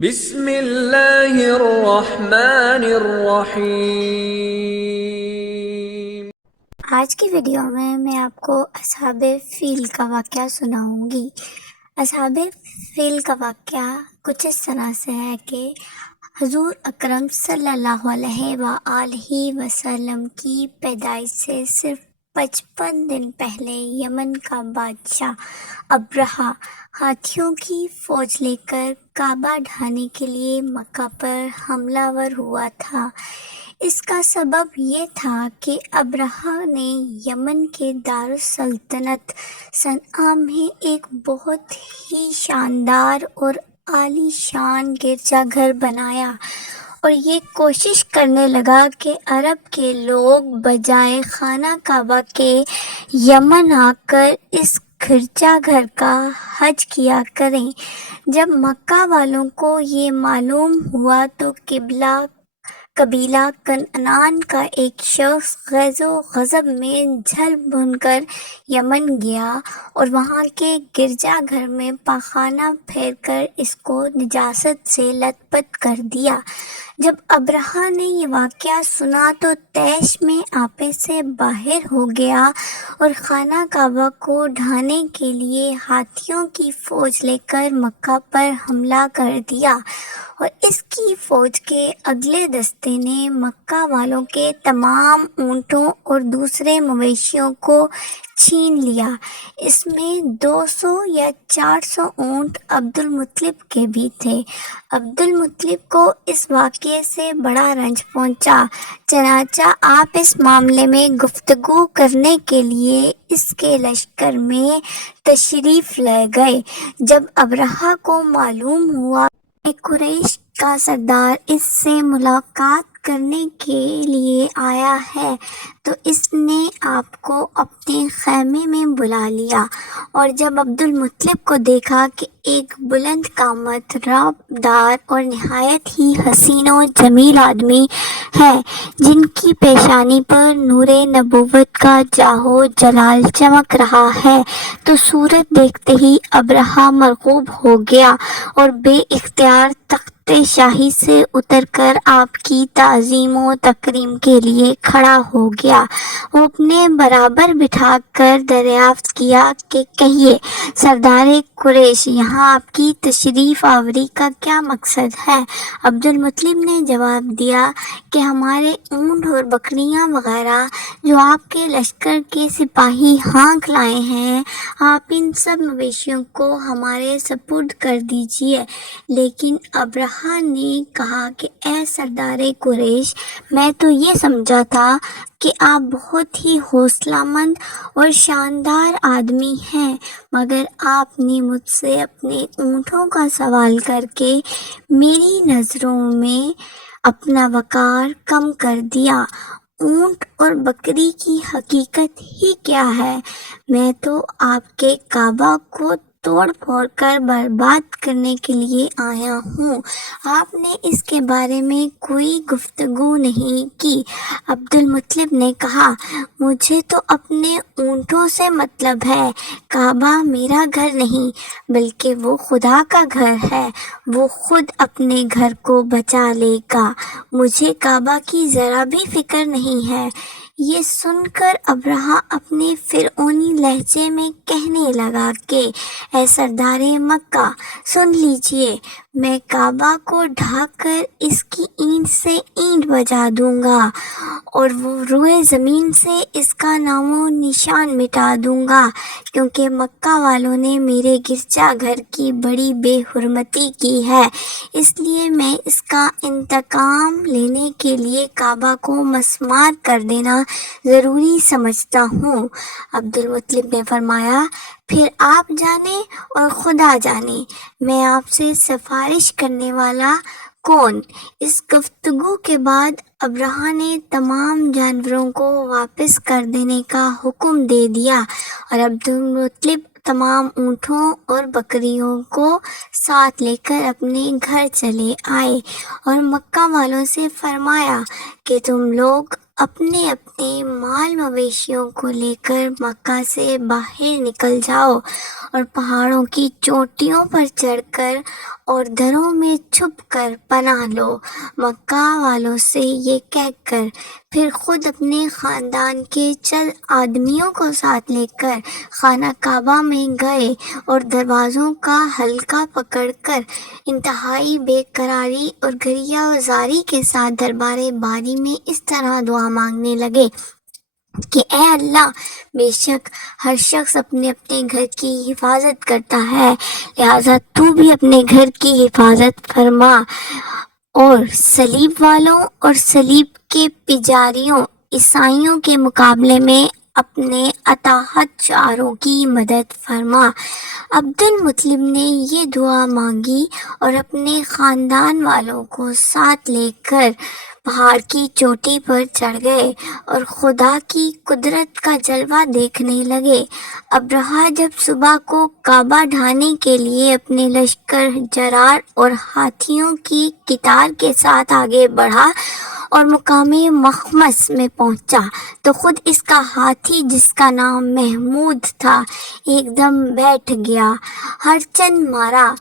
بسم اللہ الرحمن الرحیم۔ آج کی ویڈیو میں آپ کو اصحاب فیل کا واقعہ سناؤں گی۔ اصحاب فیل کا واقعہ کچھ اس طرح سے ہے کہ حضور اکرم صلی اللہ علیہ وآلہ وسلم کی پیدائش سے صرف 55 دن پہلے یمن کا بادشاہ ابرہہ ہاتھیوں کی فوج لے کر کعبہ ڈھانے کے لیے مکہ پر حملہ ور ہوا تھا۔ اس کا سبب یہ تھا کہ ابرہہ نے یمن کے دارالسلطنت صنعا میں ایک بہت ہی شاندار اور عالی شان گرجا گھر بنایا اور یہ کوشش کرنے لگا کہ عرب کے لوگ بجائے خانہ کعبہ کے یمن آ کر اس گرجا گھر کا حج کیا کریں۔ جب مکہ والوں کو یہ معلوم ہوا تو قبیلہ کنعان کا ایک شخص غیظ و غضب میں جھل بھن کر یمن گیا اور وہاں کے گرجا گھر میں پاخانہ پھیر کر اس کو نجاست سے لت پت کر دیا۔ جب ابرہہ نے یہ واقعہ سنا تو طیش میں آپے سے باہر ہو گیا اور خانہ کعبہ کو ڈھانے کے لیے ہاتھیوں کی فوج لے کر مکہ پر حملہ کر دیا اور اس کی فوج کے اگلے دستے نے مکہ والوں کے تمام اونٹوں اور دوسرے مویشیوں کو چھین لیا۔ اس میں 200 یا 400 اونٹ عبدالمطلب کے بھی تھے۔ عبدالمطلب کو اس واقعے سے بڑا رنج پہنچا، چنانچہ آپ اس معاملے میں گفتگو کرنے کے لیے اس کے لشکر میں تشریف لے گئے۔ جب ابرہہ کو معلوم ہوا کہ قریش کا سردار اس سے ملاقات کرنے کے لیے آیا ہے تو اس نے آپ کو اپنے خیمے میں بلا لیا، اور جب عبدالمطلب کو دیکھا کہ ایک بلند قامت، رعب دار اور نہایت ہی حسین و جمیل آدمی ہے جن کی پیشانی پر نور نبوت کا جاہ و جلال چمک رہا ہے، تو صورت دیکھتے ہی ابرہہ مرعوب ہو گیا اور بے اختیار تخت شاہی سے اتر کر آپ کی تعظیم و تکریم کے لیے کھڑا ہو گیا۔ وہ اپنے برابر بٹھا کر دریافت کیا کہ کہیے سردار قریش، یہاں آپ کی تشریف آوری کا کیا مقصد ہے؟ عبدالمطلب نے جواب دیا کہ ہمارے اونٹ اور بکریاں وغیرہ جو آپ کے لشکر کے سپاہی ہانک لائے ہیں، آپ ان سب مویشیوں کو ہمارے سپرد کر دیجیے۔ لیکن ابرہہ نے کہا کہ اے سردار قریش، میں تو یہ سمجھا تھا کہ آپ بہت ہی حوصلہ مند اور شاندار آدمی ہیں، مگر آپ نے مجھ سے اپنے اونٹوں کا سوال کر کے میری نظروں میں اپنا وقار کم کر دیا۔ اونٹ اور بکری کی حقیقت ہی کیا ہے؟ میں تو آپ کے کعبہ کو توڑ پھوڑ کر برباد کرنے کے لیے آیا ہوں، آپ نے اس کے بارے میں کوئی گفتگو نہیں کی۔ عبدالمطلب نے کہا، مجھے تو اپنے اونٹوں سے مطلب ہے، کعبہ میرا گھر نہیں بلکہ وہ خدا کا گھر ہے، وہ خود اپنے گھر کو بچا لے گا، مجھے کعبہ کی ذرا بھی فکر نہیں ہے۔ یہ سن کر ابرہہ اپنے فرعونی لہجے میں کہنے لگا کہ اے سردار مکہ، سن لیجئے، میں کعبہ کو ڈھا کر اس کی اینٹ سے اینٹ بجا دوں گا اور وہ روئے زمین سے اس کا نام و نشان مٹا دوں گا، کیونکہ مکہ والوں نے میرے گرجا گھر کی بڑی بے حرمتی کی ہے، اس لیے میں اس کا انتقام لینے کے لیے کعبہ کو مسمار کر دینا ضروری سمجھتا ہوں۔ عبدالمطلب نے فرمایا، پھر آپ جانیں اور خدا جانے، میں آپ سے سفارش کرنے والا کون؟ اس گفتگو کے بعد ابرہہ نے تمام جانوروں کو واپس کر دینے کا حکم دے دیا اور عبدالمطلب تمام اونٹوں اور بکریوں کو ساتھ لے کر اپنے گھر چلے آئے اور مکہ والوں سے فرمایا کہ تم لوگ اپنے اپنے مال مویشیوں کو لے کر مکہ سے باہر نکل جاؤ اور پہاڑوں کی چوٹیوں پر چڑھ کر اور دروں میں چھپ کر پناہ لو۔ مکہ والوں سے یہ کہہ کر پھر خود اپنے خاندان کے چند آدمیوں کو ساتھ لے کر خانہ کعبہ میں گئے اور دروازوں کا حلقہ پکڑ کر انتہائی بے قراری اور گریہ زاری کے ساتھ دربار باری میں اس طرح دعا مانگنے لگے کہ اے اللہ، بے شک ہر شخص اپنے اپنے گھر کی حفاظت کرتا ہے، لہٰذا تو بھی اپنے گھر کی حفاظت فرما، اور صلیب والوں اور صلیب کے پجاریوں عیسائیوں کے مقابلے میں اپنے اطاعت جاروں کی مدد فرما۔ عبد المطلب نے یہ دعا مانگی اور اپنے خاندان والوں کو ساتھ لے کر پہاڑ کی چوٹی پر چڑھ گئے اور خدا کی قدرت کا جلوہ دیکھنے لگے۔ ابرہہ جب صبح کو کعبہ ڈھانے کے لیے اپنے لشکر جرار اور ہاتھیوں کی قطار کے ساتھ آگے بڑھا اور مقام مخمس میں پہنچا تو خود اس کا ہاتھی، جس کا نام محمود تھا، ایک دم بیٹھ گیا، ہر چند مارا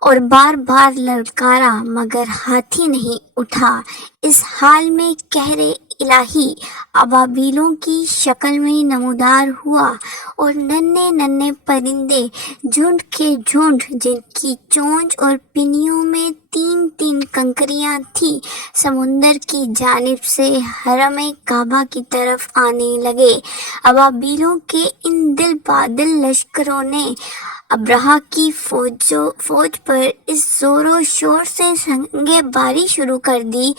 اور بار بار للکارا مگر ہاتھی نہیں اٹھا۔ اس حال میں قہر الہی ابابیلوں کی شکل میں نمودار ہوا اور ننھے ننھے پرندے جھنڈ کے جھنڈ، جن کی چونچ اور پنیوں میں تین تین کنکریاں تھیں، سمندر کی جانب سے حرم کعبہ کی طرف آنے لگے۔ ابابیلوں کے ان دل بادل لشکروں نے ابرہہ کی فوج پر اس زور و شور سے سنگِ باری شروع کر دی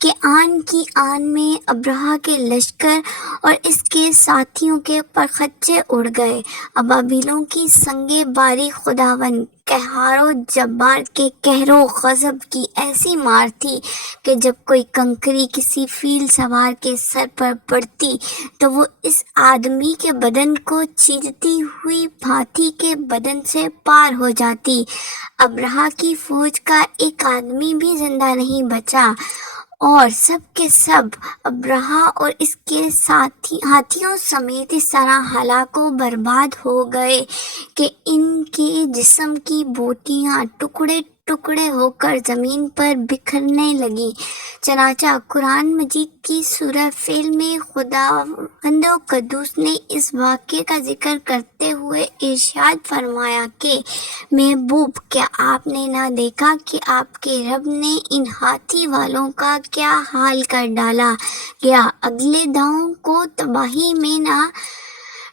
کہ آن کی آن میں ابرہہ کے لشکر اور اس کے ساتھیوں کے پرخچے اڑ گئے۔ ابابیلوں کی سنگِ باری خداوند قہار و جبار کے قہر و غضب کی ایسی مار تھی کہ جب کوئی کنکری کسی فیل سوار کے سر پر پڑتی تو وہ اس آدمی کے بدن کو چیرتی ہوئی ہاتھی کے بدن سے پار ہو جاتی۔ ابرہہ کی فوج کا ایک آدمی بھی زندہ نہیں بچا اور سب کے سب ابرہہ اور اس کے ہاتھیوں سمیت اس طرح ہلاک و برباد ہو گئے کہ ان کے جسم کی بوٹیاں ٹکڑے ٹکڑے ہو کر زمین پر بکھرنے لگیں۔ چنانچہ قرآن مجید کی سورہ فیل میں خداوند قدوس نے اس واقعے کا ذکر کرتے ہوئے ارشاد فرمایا کہ محبوب، کیا آپ نے نہ دیکھا کہ آپ کے رب نے ان ہاتھی والوں کا کیا حال کر ڈالا گیا، اگلے داؤں کو تباہی میں نہ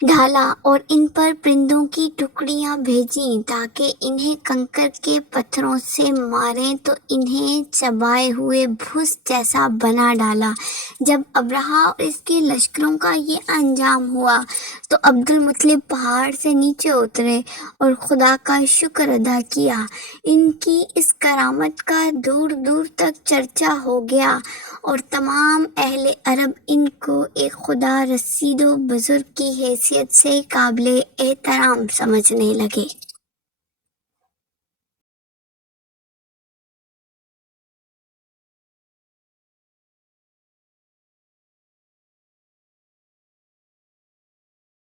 ڈالا اور ان پر پرندوں کی ٹکڑیاں بھیجیں تاکہ انہیں کنکر کے پتھروں سے ماریں تو انہیں چبائے ہوئے بھوس جیسا بنا ڈالا۔ جب ابرہہ اور اس کے لشکروں کا یہ انجام ہوا تو عبد المطلب پہاڑ سے نیچے اترے اور خدا کا شکر ادا کیا۔ ان کی اس کرامت کا دور دور تک چرچا ہو گیا اور تمام اہل عرب ان کو ایک خدا رسید و بزرگ کی حیثیت سے قابل احترام سمجھنے لگے۔